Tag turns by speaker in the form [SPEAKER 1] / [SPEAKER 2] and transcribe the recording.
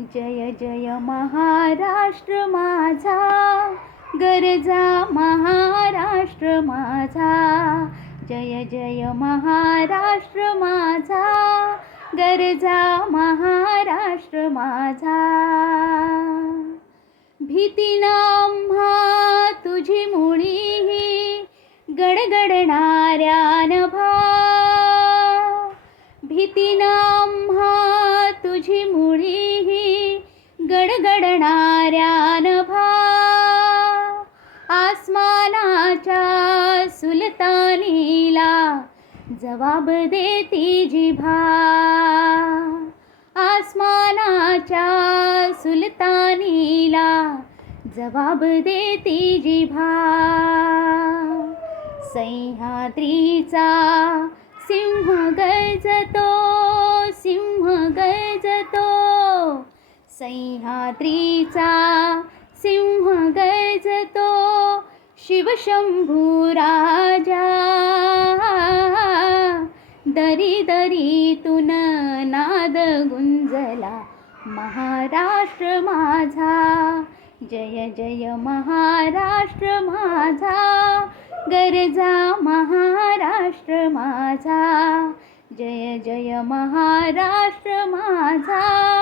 [SPEAKER 1] जय जय महाराष्ट्र माझा गरजा महाराष्ट्र माझा. जय जय महाराष्ट्र माझा गरजा महाराष्ट्र माझा. भीती तुझी मुळी गडगडणाऱ्या नभा. भीती गडगडणाऱ्या आस्मानाच्या आसमानाच्या सुलतानीला जवाब देती जिभा आसमानाच्या सुलतानीला जवाब देती जिभा सह्याद्रीचा सिंह गरजतो सिंह गरजतो सह्याद्रीचा सिंह गजतो शिवशंभू राजा दरी दरीतून नाद गुंजला महाराष्ट्र माझा. जय जय महाराष्ट्र माझा. गरजा महाराष्ट्र माझा. जय जय महाराष्ट्र माझा.